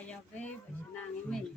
vaya ve Shnong me.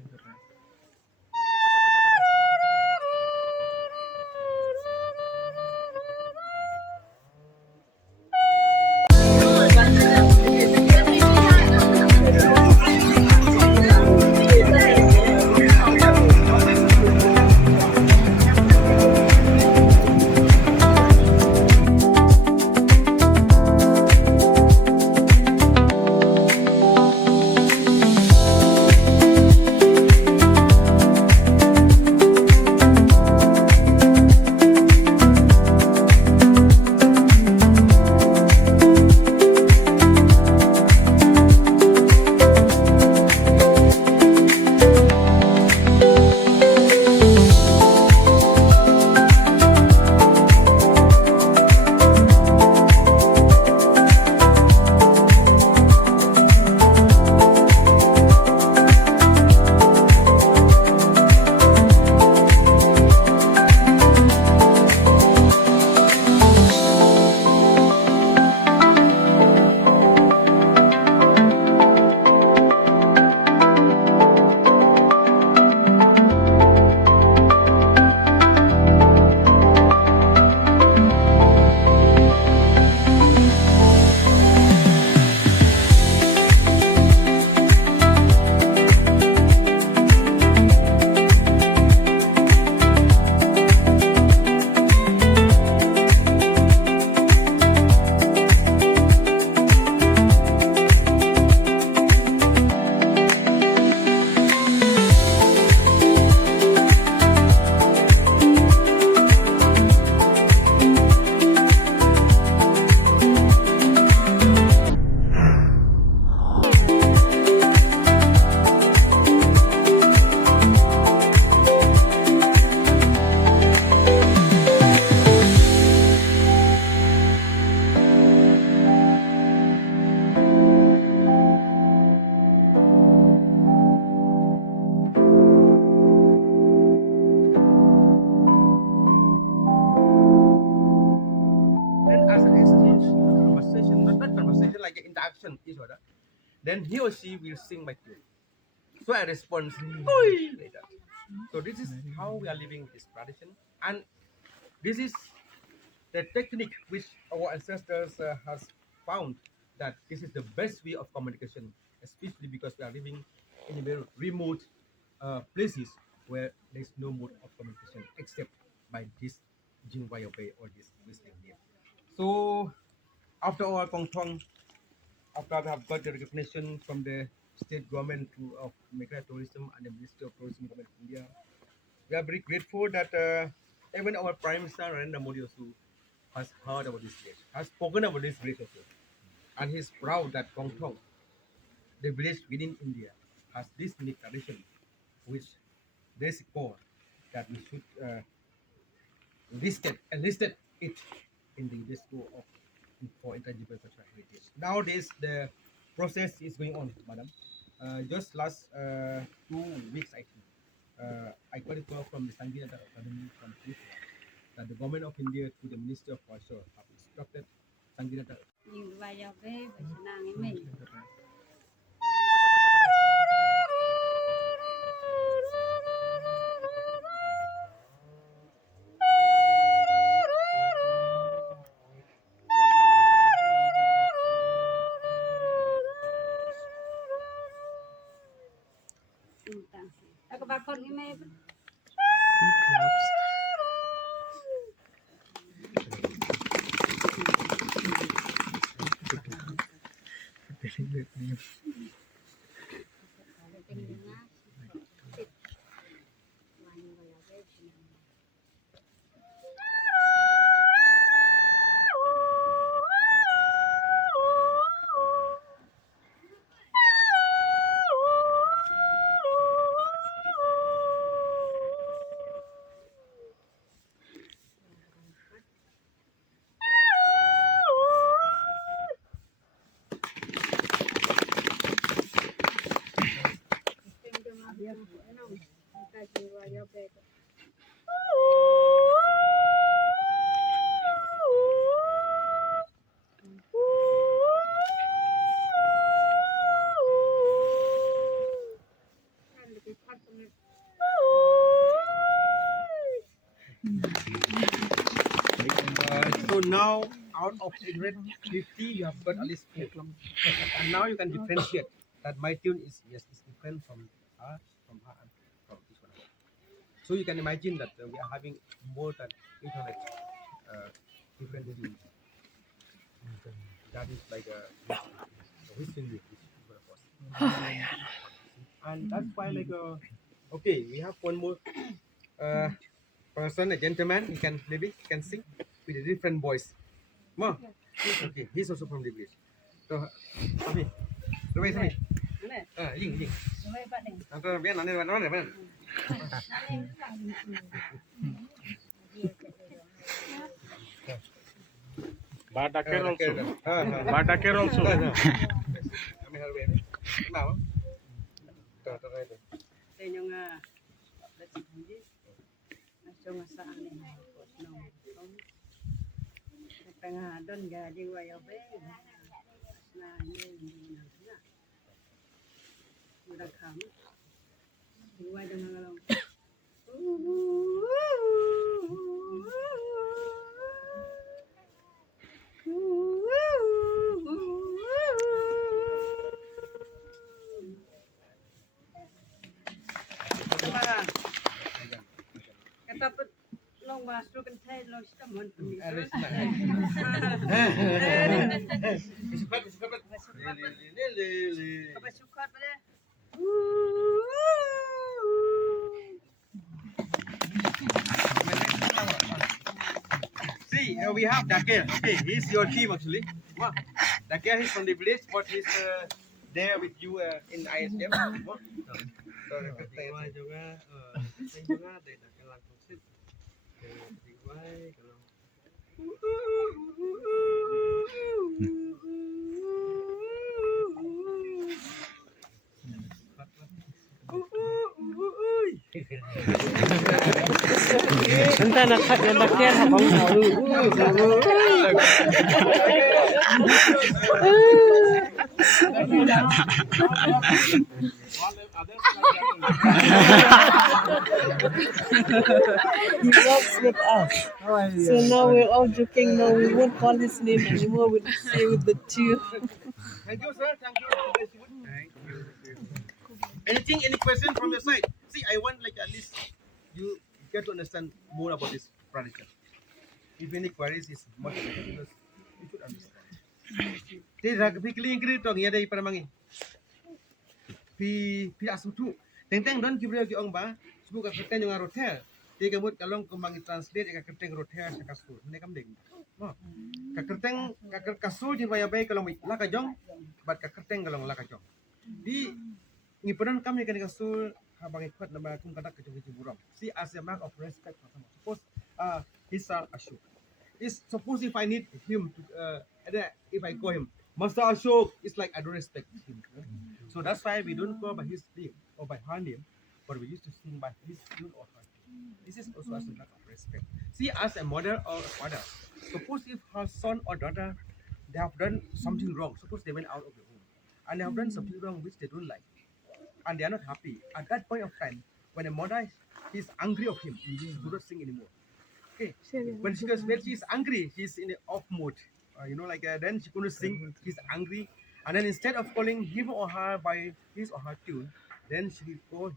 As an exchange conversation, not conversation like an interaction each other, then he or she will sing my tune. So I respond, "Oi!" like that. So this is how we are living this tradition, and this is the technique which our ancestors has found that this is the best way of communication, especially because we are living in very remote places where there is no mode of communication except by this Jingwayope or this whistling name. So after our Kongthong, after we have got the recognition from the state government of Meghalaya Tourism and the Ministry of Tourism Government of India, we are very grateful that even our Prime Minister Narendra Modi also has heard about this village, has spoken about this village also, and he's proud that Kongthong, the village within India, has this unique tradition, which they support that we should listed it in the UNESCO of for intangible cultural heritage. Nowadays, the process is going on, madam. Just last 2 weeks, I think, I got a call from the Sanghinata Academy from Tripura that the government of India through the Ministry of Culture have instructed Sanghinata. Vaya ve Shnong me. Ako bakut me. now out of 150, you have got at least 8. And now you can differentiate that my tune is different from her, and from this one. So you can imagine that we are having more than 800 different tunes. That is like a whistling with this and that's why like okay, we have one more person, a gentleman. He can sing with a different voice. More. Okay, he's also from the village. So, Sami, Sami. Ying. Antara biar nanti mana? Badaker also. Kami harus ini. Kenapa? Itu. Tenyong let's Nasong saan ni Shnong. Tengah don gaji wayo be. Na ni na. Udah kamu. Dua dengan ngalong. Dapat long masuk kan saya long stamon pun. Suka. Apa suka pada? See, we have Dakir. Okay, he's your team actually. Wow. Dakir is from the village, but he's there with you in ISM. Wow. Saya juga dari Dakelan Konsit. Kalau Entah nak kat yang Dakelan habang tahu. He works with us. So now we're all joking. No, we won't call his name anymore. We'll say with the two. Thank you, sir. Thank you. Any question from your side? See, I want like at least you get to understand more about this tradition. If any queries is much because you should understand. Tidak pikir ingkiri tong ya dari paramangi. Pi asutu. Teng don kibrio ki ong ba. Suka kerten yang rotel. Dia kemud kalong kembangi translate ka kerten rotel sa kasur. Ini kam deng. Mo. Ka kerten kasur jin baya bay kalong la ka jong. Bat ka kerten kalong la ka jong. Di ngiperan kami kan kasur habang ikut nama kum kadak ke burong. See as a mark of respect for someone. Suppose he's Ashok. Is suppose if I need him to if I call him Master Ashok, it's like I don't respect him. So that's why we don't call by his name or by her name, but we used to sing by his tune or her tune. This is also as a mark of respect. See, as a mother or a father, suppose if her son or daughter they have done something wrong. Suppose they went out of the home and they have done something wrong which they don't like, and they are not happy. At that point of time, when a mother is angry of him, she do not sing anymore. Okay, when she is angry, she's in the off mode. Then she couldn't sing. She's angry, and then instead of calling him or her by his or her tune, then she will call